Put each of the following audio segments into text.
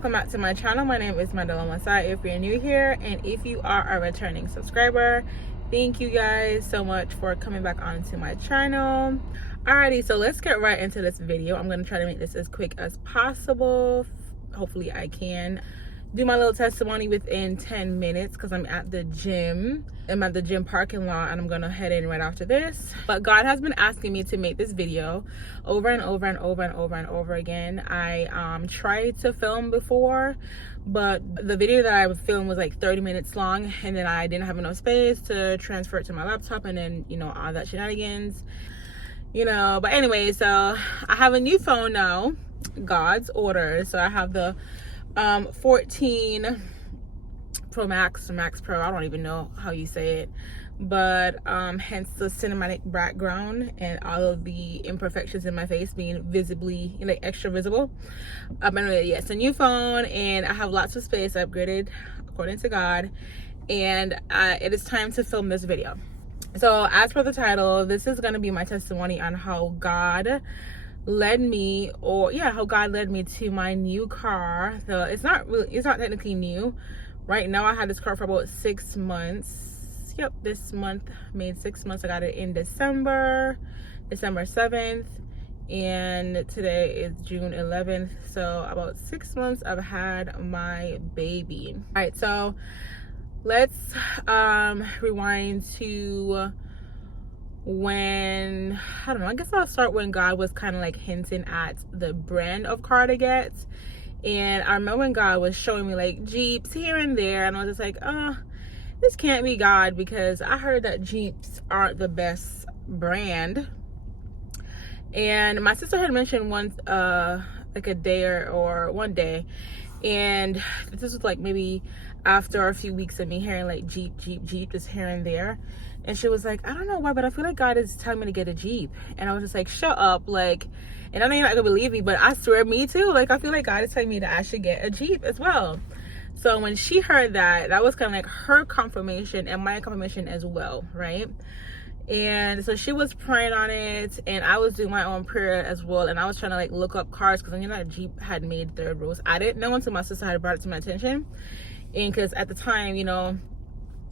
welcome back to my channel. My name is Mandela Masai if you're new here, and if you are a returning subscriber, thank you guys so much for coming back onto my channel. Alrighty, so let's get right into this video. I'm going to try to make this as quick as possible. Hopefully I can do my little testimony within 10 minutes because I'm at the gym. I'm at the gym parking lot and I'm gonna head in right after this. But God has been asking me to make this video over and over and over and over and over again. I tried to film before, but the video that I filmed was like 30 minutes long, and then I didn't have enough space to transfer it to my laptop, and then all that shenanigans, but anyway, so I have a new phone now, God's order. So I have the 14 Pro Max or Max Pro, I don't even know how you say it, but hence the cinematic background and all of the imperfections in my face being visibly, extra visible. Anyway, yes, a new phone, and I have lots of space. I upgraded according to God, and it is time to film this video. So as per the title, this is going to be my testimony on how God led me, how God led me to my new car. So it's not technically new. Right now I had this car for about 6 months. Yep, this month made 6 months. I got it in December 7th, and today is June 11th. So about 6 months I've had my baby. All right, so let's rewind to when, I don't know, I guess I'll start when God was kind of like hinting at the brand of car to get. And I remember when God was showing me like Jeeps here and there, and I was just like, this can't be God, because I heard that Jeeps aren't the best brand. And my sister had mentioned once, like a day or one day, and this was like maybe after a few weeks of me hearing like Jeep just here and there. And she was like, I don't know why, but I feel like God is telling me to get a Jeep. And I was just like, shut up. Like, and I know you're not gonna believe me, but I swear, me too. Like, I feel like God is telling me that I should get a Jeep as well. So when she heard that, that was kind of like her confirmation and my confirmation as well, right? And so she was praying on it, and I was doing my own prayer as well. And I was trying to like look up cars, because I knew that Jeep had made third rows. I didn't know until my sister had brought it to my attention. And because at the time, I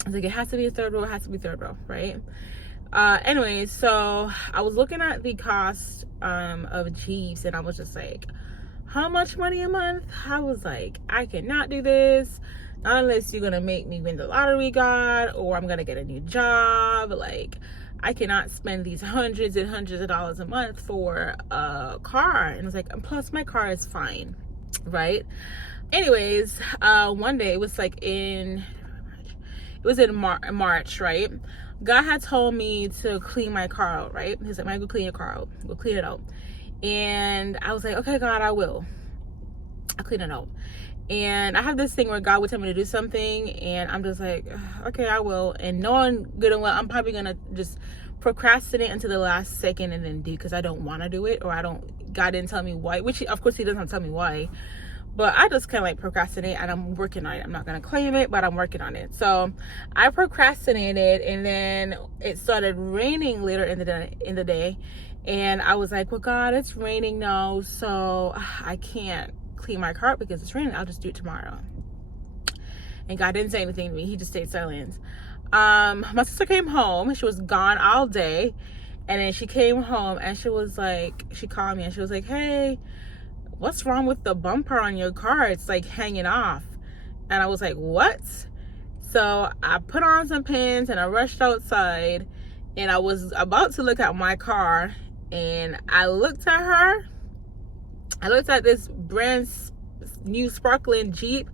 was like, it has to be a third row, right? Anyway, so I was looking at the cost of Jeeps, and I was just like, how much money a month? I was like, I cannot do this, not unless you're gonna make me win the lottery, God, or I'm gonna get a new job. Like, I cannot spend these hundreds and hundreds of dollars a month for a car. And I was like, and plus my car is fine, right? Anyways, one day, it was like in March, right? God had told me to clean my car out, right? He's like, man, go clean your car out. Go clean it out. And I was like, okay, God, I will. I'll clean it out. And I have this thing where God would tell me to do something, and I'm just like, okay, I will. And knowing good and well, I'm probably gonna just procrastinate until the last second and then do, because I don't want to do it, or God didn't tell me why, which of course he doesn't tell me why. But I just kind of like procrastinate, and I'm working on it. I'm not going to claim it, but I'm working on it. So I procrastinated, and then it started raining later in the day. And I was like, well, God, it's raining now, so I can't clean my car because it's raining. I'll just do it tomorrow. And God didn't say anything to me. He just stayed silent. My sister came home. She was gone all day. And then she came home, and she was like, she called me, and she was like, hey, what's wrong with the bumper on your car? It's like hanging off. And I was like, what? So I put on some pins and I rushed outside, and I was about to look at my car, and I looked at her. I looked at this brand new sparkling Jeep,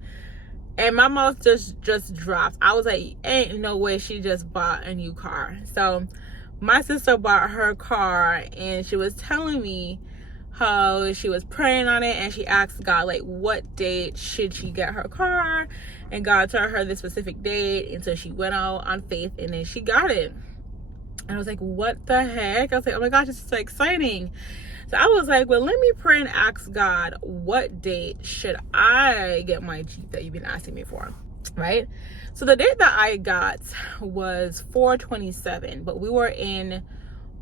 and my mouth just dropped. I was like, ain't no way she just bought a new car. So my sister bought her car, and she was telling me how she was praying on it, and she asked God like what date should she get her car, and God told her the specific date, and so she went out on faith, and then she got it. And I was like, what the heck? I was like, oh my gosh, this is so exciting. So I was like, well, let me pray and ask God, what date should I get my Jeep that you've been asking me for, right? So the date that I got was 4/27, but we were in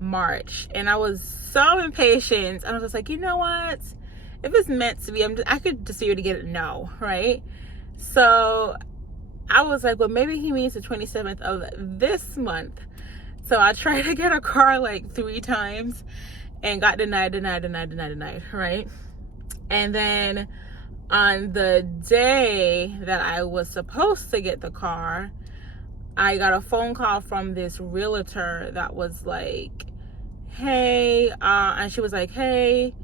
March, and I was so impatient, and I was just like, you know what, if it's meant to be, I could just see to get it no, right? So I was like, well, maybe he means the 27th of this month. So I tried to get a car like 3 times and got denied, right? And then on the day that I was supposed to get the car, I got a phone call from this realtor that was like, hey, and she was like, hey,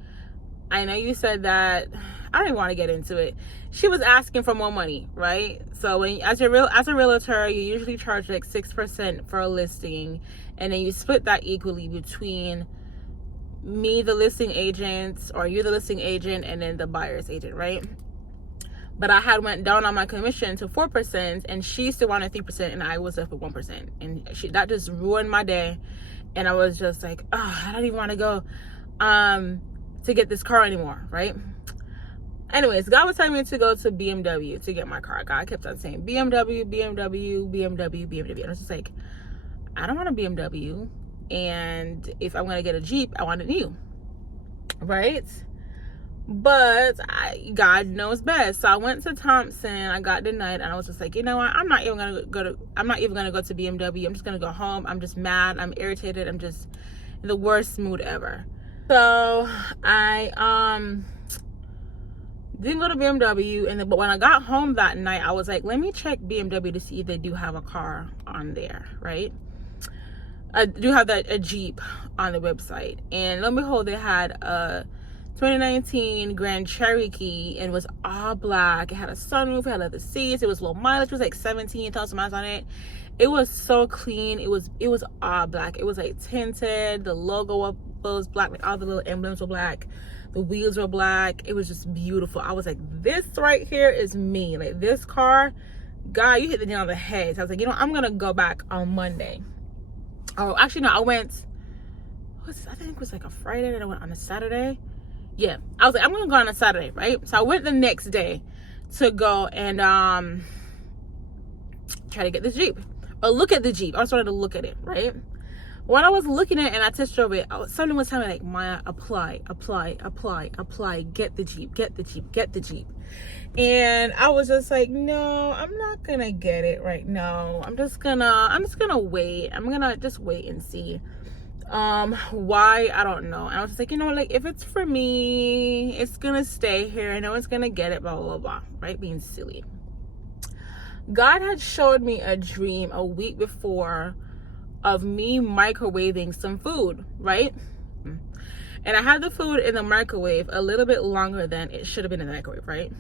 I know you said that, I don't even want to get into it. She was asking for more money, right? So when as a realtor, you usually charge like 6% for a listing, and then you split that equally between me, the listing agent, or you, the listing agent, and then the buyer's agent, right? But I had went down on my commission to 4%, and she still wanted 3%, and I was up at 1%, and that just ruined my day. And I was just like, oh, I don't even want to go to get this car anymore, right? Anyways, God was telling me to go to BMW to get my car. God kept on saying BMW. And I was just like, I don't want a BMW, and if I'm gonna get a Jeep, I want it new, right? But God knows best. So I went to Thompson, I got denied, and I was just like, you know what, I'm not even gonna go to BMW. I'm just gonna go home. I'm just mad, I'm irritated, I'm just in the worst mood ever. So I didn't go to BMW, but when I got home that night, I was like, let me check BMW to see if they do have a car on there, right? I do have a Jeep on the website, and lo and behold, they had a 2019 Grand Cherokee, and it was all black. It had a sunroof, it had leather seats, it was low mileage, it was like 17,000 miles on it. It was so clean. It was all black. It was like tinted. The logo was black, like all the little emblems were black. The wheels were black. It was just beautiful. I was like, this right here is me. Like, this car, God, you hit the nail on the head. So I was like, you know, I'm gonna go back on Monday. Oh, actually no, I went, I think it was like a Friday, and I went on a Saturday. Yeah, I was like, I'm gonna go on a Saturday, right? So I went the next day to go and try to get this Jeep, or look at the Jeep. I just wanted to look at it, right? When I was looking at it and I test drove it, someone was telling me like, Maya, apply, get the Jeep. And I was just like, no, I'm not gonna get it right now. I'm just gonna wait. I'm gonna just wait and see. Why, I don't know. And I was just like, you know, like, if it's for me, it's gonna stay here. I know it's gonna get it, blah blah blah, right? Being silly. God had showed me a dream a week before of me microwaving some food, right? And I had the food in the microwave a little bit longer than it should have been in the microwave, right?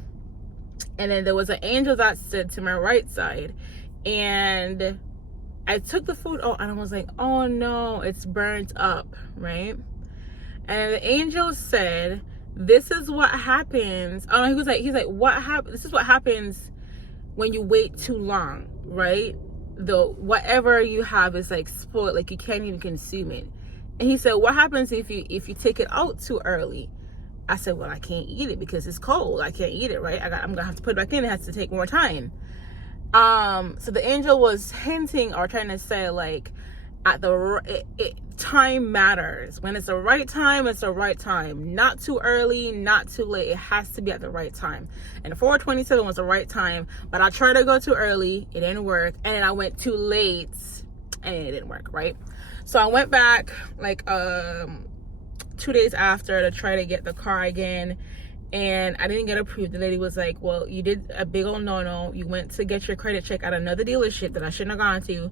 And then there was an angel that stood to my right side, and I took the food out, and I was like, oh no, it's burnt up, right? And the angel said, this is what happens. Oh, he's like, what happened? This is what happens when you wait too long, right? Whatever you have is like spoiled, like you can't even consume it. And he said, what happens if you take it out too early? I said, well, I can't eat it because it's cold. I can't eat it, right? I'm gonna have to put it back in. It has to take more time. So the angel was hinting or trying to say, like, time matters. When it's the right time, it's the right time. Not too early, not too late. It has to be at the right time. And 4:27 was the right time, but I tried to go too early, it didn't work, and then I went too late and it didn't work, right? So I went back like 2 days after to try to get the car again, and I didn't get approved. The lady was like, well, you did a big old no-no. You went to get your credit check at another dealership that I shouldn't have gone to.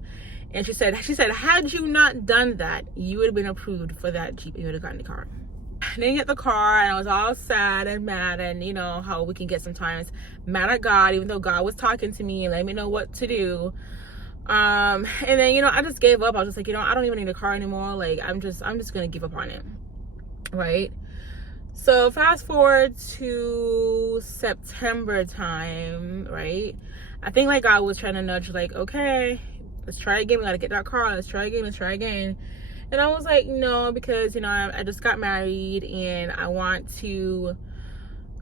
And she said, had you not done that, you would have been approved for that Jeep. You would have gotten the car. I didn't get the car, and I was all sad and mad, and you know how we can get sometimes mad at God, even though God was talking to me and let me know what to do. And then, you know, I just gave up. I was just like, you know, I don't even need a car anymore. Like, I'm just gonna give up on it, right? So fast forward to September time, right? I think like God was trying to nudge, like, okay, let's try again. We gotta get that car. Let's try again. And I was like, no, because, you know, I just got married, and I want to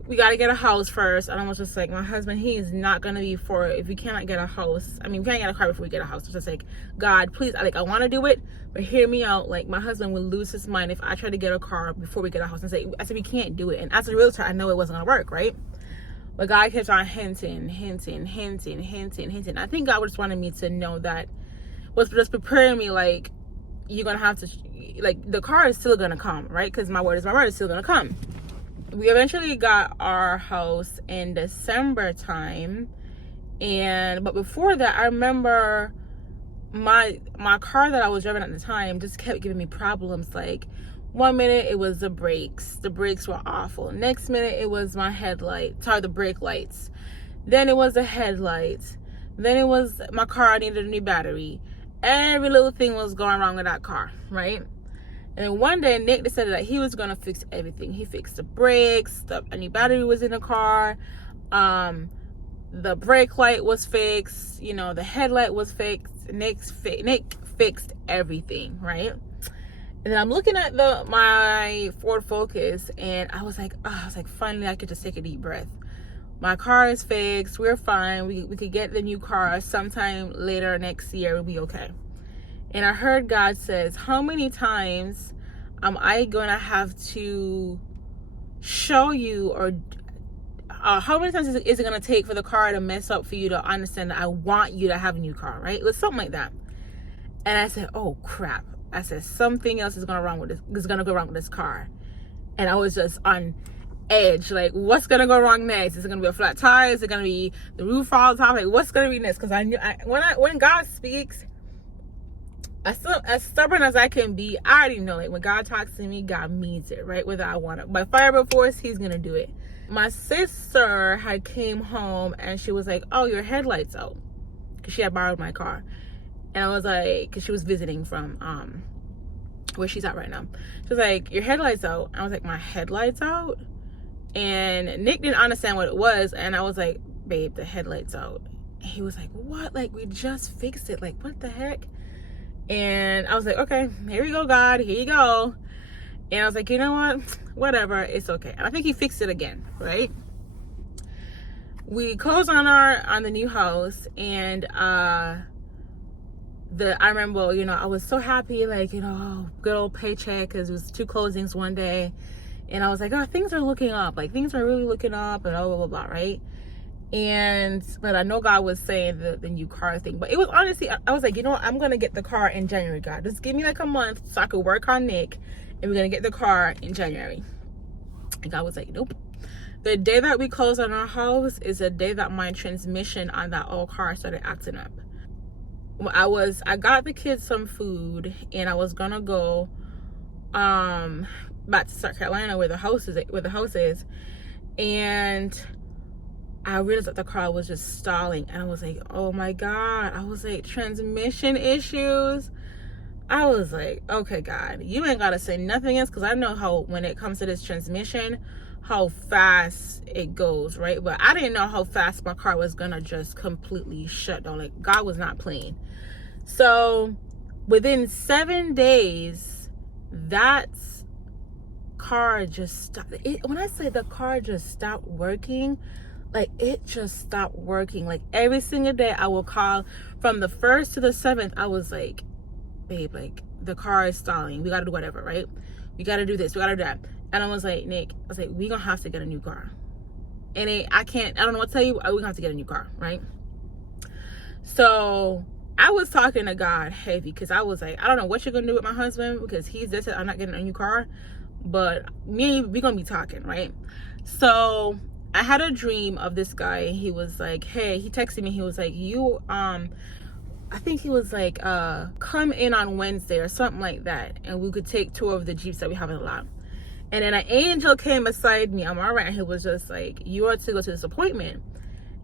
we got to get a house first. And I was just like, my husband, he is not going to be for it if we cannot get a house. I mean, we can't get a car before we get a house. It's just like, God, please, I want to do it, but hear me out. Like, my husband would lose his mind if I try to get a car before we get a house. And I said, we can't do it. And as a realtor, I know it wasn't going to work, right? But God kept on hinting. I think God just wanted me to know that, was just preparing me, like, you're going to have to, like, the car is still going to come, right? Because my word is still going to come. We eventually got our house in December time. But before that, I remember my car that I was driving at the time just kept giving me problems. Like, one minute it was the brakes were awful. Next minute it was my the brake lights. Then it was the headlights. Then it was my car needed a new battery. Every little thing was going wrong with that car, right? And one day Nick decided that he was gonna fix everything. He fixed the brakes, a new battery was in the car, the brake light was fixed, the headlight was fixed. Nick fixed everything, right? And then I'm looking at my Ford Focus, and I was like, finally I could just take a deep breath. My car is fixed, we're fine, we could get the new car sometime later next year, we'll be okay. And I heard God says, how many times am I going to have to show you, or how many times is it going to take for the car to mess up for you to understand that I want you to have a new car, right? It was something like that. And I said, oh crap. I said, something else is going to go wrong with this car. And I was just on edge, like, what's going to go wrong next? Is it going to be a flat tire? Is it going to be the roof fall top? Like, what's going to be next? Because I knew when God speaks, as stubborn as I can be, I already know, like, when God talks to me, God means it, right? Whether I want it by fire by force, he's gonna do it. My sister had came home and she was like, oh, your headlights out, because she had borrowed my car. And I was like, because she was visiting from where she's at right now. She was like, your headlights out. And I was like, my headlights out? And Nick didn't understand what it was, and I was like, babe, the headlights out. And he was like, what? Like, we just fixed it, like, what the heck? And I was like, okay, here we go, God, here you go. And I was like, you know what, whatever, it's okay. And I think he fixed it again, right? We closed on the new house, and I remember, I was so happy, like, good old paycheck, because it was 2 closings one day. And I was like, oh, things are looking up, like, things are really looking up, and blah blah blah, right? But I know God was saying the new car thing, but it was honestly, I was like, I'm gonna get the car in January, God, just give me like a month so I could work on Nick, and we're gonna get the car in January. And God was like, nope. The day that we closed on our house is the day that my transmission on that old car started acting up. I got the kids some food, and I was gonna go back to South Carolina where the house is, and I realized that the car was just stalling, and I was like, oh my God. I was like, transmission issues. I was like, okay, God, you ain't gotta say nothing else, because I know how, when it comes to this transmission, how fast it goes, right? But I didn't know how fast my car was gonna just completely shut down. Like, God was not playing. So within 7 days, that car just stopped. When I say the car just stopped working, like, it just stopped working. Like, every single day I will call from the 1st to the 7th. I was like, babe, like, the car is stalling. We got to do whatever, right? We got to do this. We got to do that. And I was like, Nick, I was like, we going to have to get a new car. And I don't know what to tell you. We're going to have to get a new car, right? So I was talking to God heavy, because I was like, I don't know what you're going to do with my husband, because he's just said I'm not getting a new car. But me, we're going to be talking, right? So I had a dream of this guy. He was like, hey, he texted me. He was like, I think he was like, come in on Wednesday or something like that, and we could take 2 of the Jeeps that we have in the lot. And then an angel came beside me. I'm all right. And he was just like, you are to go to this appointment.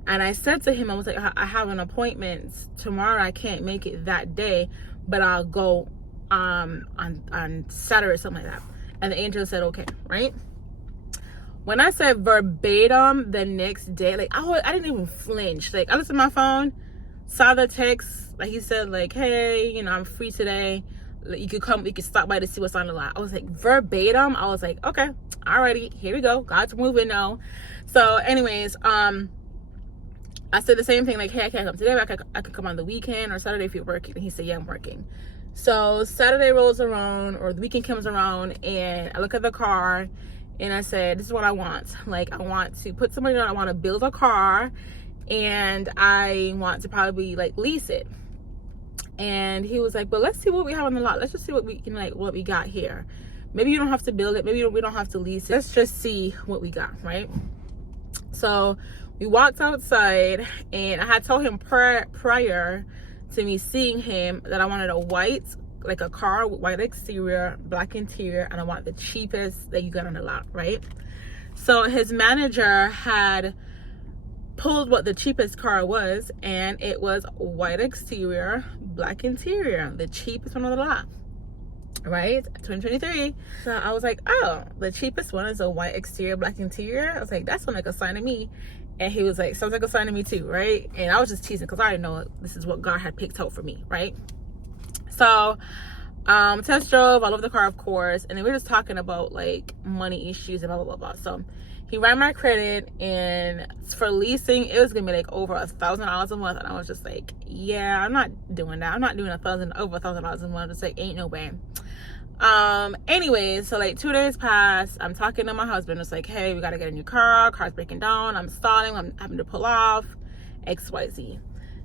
And I said to him, I was like, I have an appointment tomorrow. I can't make it that day, but I'll go on Saturday or something like that. And the angel said, okay, right? When I said verbatim the next day, like, I didn't even flinch. Like, I looked at my phone, saw the text, like, he said, like, hey, I'm free today. You could stop by to see what's on the lot. I was like, verbatim. I was like, okay, alrighty, here we go. God's moving now. So anyways, I said the same thing, like, hey, I can't come today, but I could come on the weekend or Saturday if you're working. And he said, yeah, I'm working. So Saturday rolls around, or the weekend comes around, and I look at the car and I said, this is what I want. Like, I want to put some money on, I want to build a car, and I want to probably like lease it. And he was like, but let's see what we have on the lot. Let's just see what we can, like, what we got here. Maybe you don't have to build it. Maybe we don't have to lease it. Let's just see what we got, right? So we walked outside, and I had told him prior to me seeing him that I wanted a white, like a car with white exterior, black interior, and I want the cheapest that you got on the lot, right? So his manager had pulled what the cheapest car was, and it was white exterior, black interior, the cheapest one on the lot, right? 2023. So I was like, oh, the cheapest one is a white exterior, black interior. I was like, that sounds like a sign to me. And he was like, sounds like a sign to me too, right? And I was just teasing because I didn't know this is what God had picked out for me, right? So test drove, I love the car, of course, and then we were just talking about like money issues and blah blah blah blah. So he ran my credit, and for leasing it was gonna be like over $1,000 a month, and I was just like, yeah, I'm not doing that. I'm not doing over $1,000 a month. It's like, ain't no way. Anyways, so like 2 days passed. I'm talking to my husband. It's like, hey, we gotta get a new car. Car's breaking down. I'm stalling. I'm having to pull off. XYZ.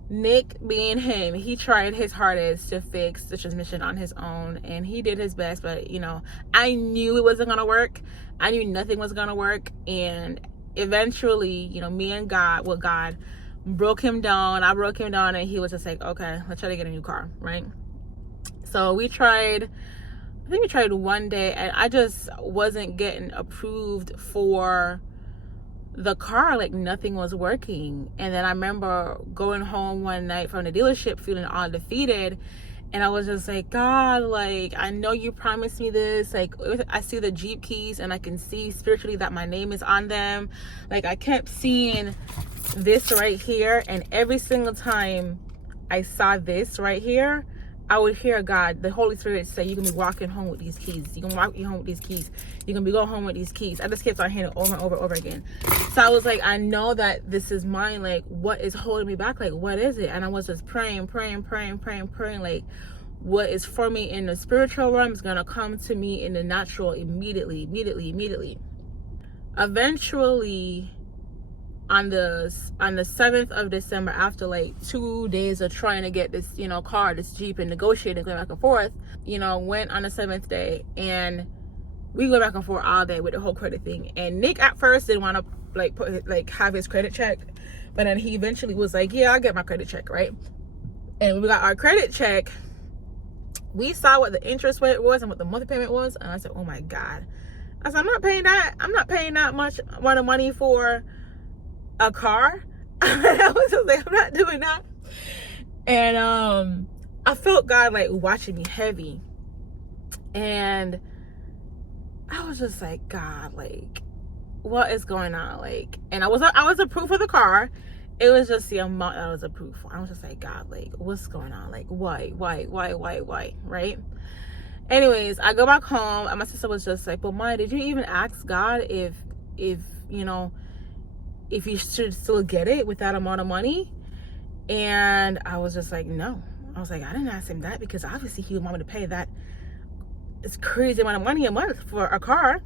Nick, being him, he tried his hardest to fix the transmission on his own, and he did his best, but you know, I knew it wasn't gonna work. I knew nothing was gonna work, and eventually, you know, me and God broke him down. I broke him down, and he was just like, okay, let's try to get a new car, right? So we tried, I think we tried one day, and I just wasn't getting approved for the car. Like, nothing was working. And then I remember going home one night from the dealership feeling all defeated, and I was just like, God, like, I know you promised me this. Like, I see the Jeep keys, and I can see spiritually that my name is on them. Like, I kept seeing this right here, and every single time I saw this right here, I would hear God, the Holy Spirit, say, you're gonna be walking home with these keys. You're gonna walk home with these keys. You're gonna be going home with these keys. I just kept on hearing it over and over and over again. So I was like, I know that this is mine. Like, what is holding me back? Like, what is it? And I was just praying. Like, what is for me in the spiritual realm is gonna come to me in the natural immediately. Eventually, on the 7th of December, after like 2 days of trying to get this, you know, car, this Jeep, and negotiating, going back and forth, you know, went on the 7th day, and we go back and forth all day with the whole credit thing. And Nick at first didn't want to have his credit check, but then he eventually was like, yeah, I'll get my credit check, right? And when we got our credit check, we saw what the interest rate was and what the monthly payment was, and I said, oh my God. I said, I'm not paying that much amount of money for a car. I was just like, I'm not doing that. And I felt God like watching me heavy, and I was just like, God, like, what is going on? Like, and I was approved for the car. It was just the amount that I was approved for. I was just like, God, like, what's going on? Like, why, right? Anyways, I go back home, and my sister was just like, but Maya, did you even ask God if you know, if you should still get it with that amount of money? And I was just like, no. I was like, I didn't ask him that, because obviously he would want me to pay that, it's crazy amount of money a month for a car.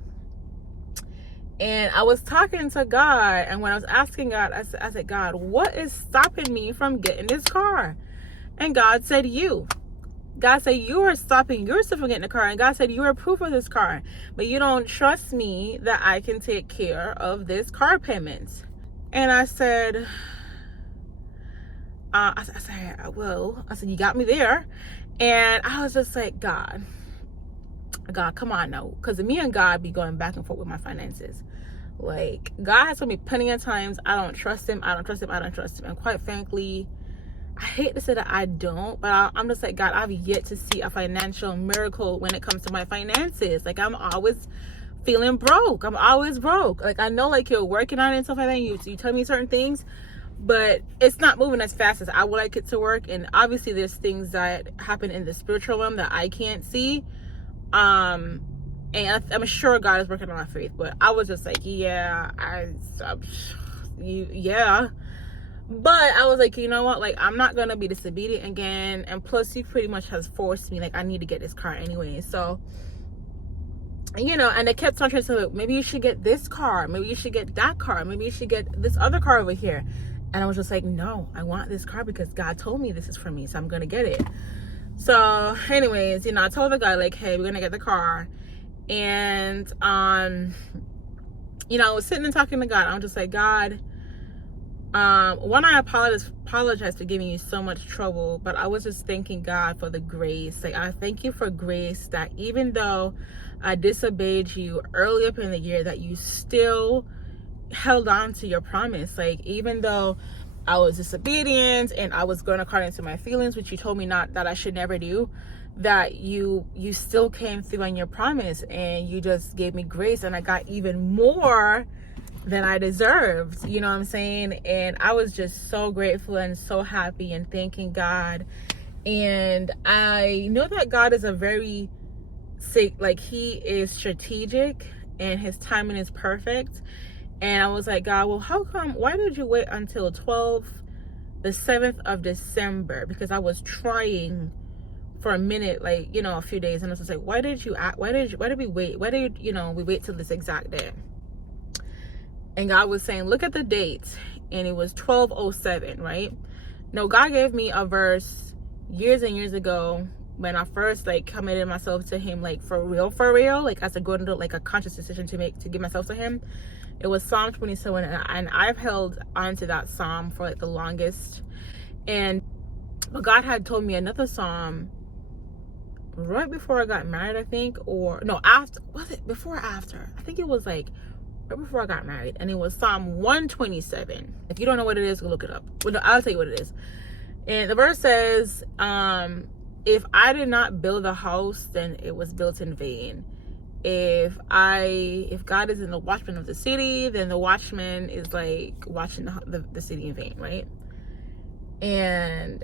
And I was talking to God, and when I was asking God, I said, God, what is stopping me from getting this car? And God said, you. God said, you are stopping yourself from getting a car. And God said, you are approved for this car, but you don't trust me that I can take care of this car payment. And I said, I said, you got me there. And I was just like, God, come on now. Because me and God be going back and forth with my finances. Like, God has told me plenty of times, I don't trust him. And quite frankly, I hate to say that I don't, but I'm just like, God, I've yet to see a financial miracle when it comes to my finances. Like, I'm always feeling broke. I'm always broke. Like, I know, like, you're working on it and stuff like that. You tell me certain things, but it's not moving as fast as I would like it to work. And obviously there's things that happen in the spiritual realm that I can't see. And I'm sure God is working on my faith, but I was just like, yeah. But I was like, you know what? Like, I'm not gonna be disobedient again. And plus, he pretty much has forced me. Like, I need to get this car anyway. So, you know, and they kept on trying to say, maybe you should get this car. Maybe you should get that car. Maybe you should get this other car over here. And I was just like, no, I want this car because God told me this is for me. So I'm gonna get it. So, anyways, you know, I told the guy, like, hey, we're gonna get the car. And, you know, I was sitting and talking to God. I'm just like, God, one, I apologize for giving you so much trouble, but I was just thanking God for the grace. Like, I thank you for grace that even though I disobeyed you early up in the year, that you still held on to your promise. Like, even though I was disobedient and I was going according to my feelings, which you told me not, that I should never do, that you still came through on your promise, and you just gave me grace, and I got even more than I deserved, you know what I'm saying? And I was just so grateful and so happy and thanking God. And I know that God is he is strategic and his timing is perfect. And I was like, God, well, why did you wait until the 7th of December? Because I was trying for a minute, like, you know, a few days, and I was just like, why did we wait? Why did, you know, we wait till this exact day? And God was saying, look at the date. And it was 12:07, right? No, God gave me a verse years and years ago when I first, like, committed myself to him, like, for real, like, as a good, like, a conscious decision to give myself to him. It was Psalm 27, and I've held on to that psalm for, like, the longest. But God had told me another psalm right before I got married, I think, or no, after. Was it before or after? I think it was like right before I got married, and it was Psalm 127. If you don't know what it is, go look it up. Well, no, I'll tell you what it is. And the verse says, if I did not build a house, then it was built in vain. If God isn't the watchman of the city, then the watchman is like watching the city in vain, right? And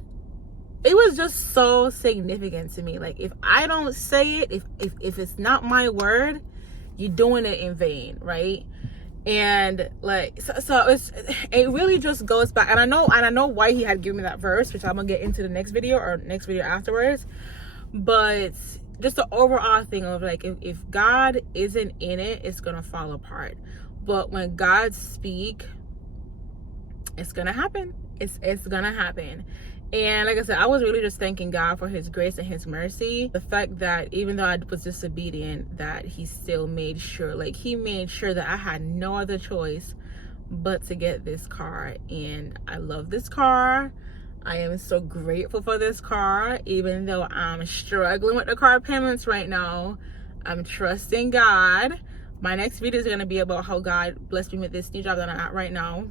it was just so significant to me. Like, if I don't say it, if it's not my word, you're doing it in vain, right? And like, so it really just goes back. And I know why he had given me that verse, which I'm gonna get into the next video afterwards. But just the overall thing of, like, if God isn't in it, it's gonna fall apart. But when God speaks, it's gonna happen. It's gonna happen. And like I said, I was really just thanking God for his grace and his mercy. The fact that even though I was disobedient, that he still made sure, like, he made sure that I had no other choice but to get this car. And I love this car. I am so grateful for this car. Even though I'm struggling with the car payments right now, I'm trusting God. My next video is going to be about how God blessed me with this new job that I'm at right now,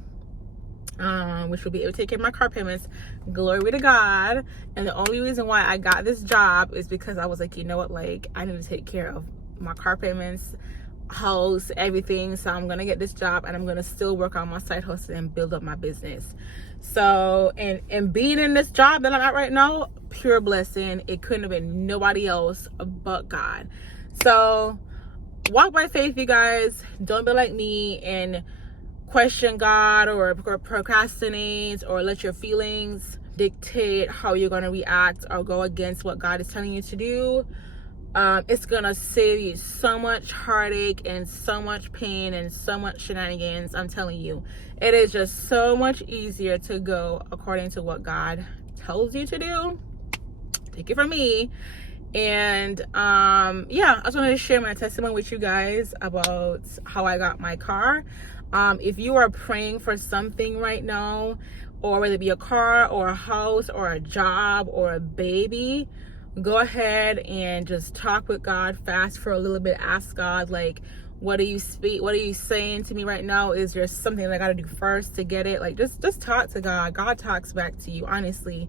which will be able to take care of my car payments. Glory be to God. And the only reason why I got this job is because I was like, you know what, like, I need to take care of my car payments, house, everything. So I'm gonna get this job, and I'm gonna still work on my side hustle and build up my business. So, and being in this job that I'm at right now, pure blessing. It couldn't have been nobody else but God. So walk by faith, you guys. Don't be like me and question God, or procrastinate, or let your feelings dictate how you're going to react or go against what God is telling you to do. It's gonna save you so much heartache and so much pain and so much shenanigans. I'm telling you, it is just so much easier to go according to what God tells you to do. Take it from me. And yeah, I just wanted to share my testimony with you guys about how I got my car. If you are praying for something right now, or whether it be a car or a house or a job or a baby, go ahead and just talk with God, fast for a little bit, ask God, like, what are you saying to me right now? Is there something that I gotta do first to get it? Like, just talk to God. God talks back to you, honestly.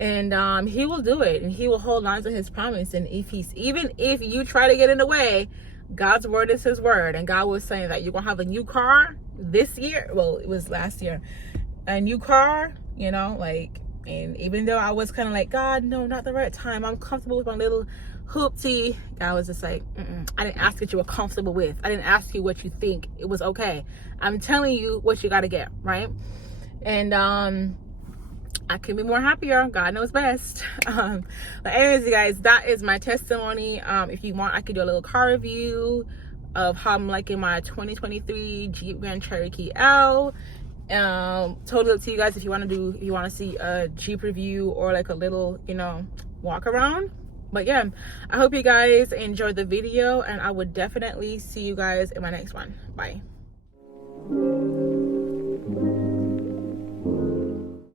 And he will do it, and he will hold on to his promise. And even if you try to get in the way, God's word is his word. And God was saying that you're gonna have a new car this year. Well, it was last year. a new car, you know, like, and even though I was kind of like, God, no, not the right time, I'm comfortable with my little hoopty, God was just like, I didn't ask what you were comfortable with. I didn't ask you what you think it was okay. I'm telling you what you got to get, right? And I couldn't be more happier. God knows best. But anyways, you guys, that is my testimony. If you want, I could do a little car review of how I'm liking my 2023 Jeep Grand Cherokee L. Totally up to you guys if you want to see a Jeep review or like a little, you know, walk around. But yeah, I hope you guys enjoyed the video, and I would definitely see you guys in my next one. Bye.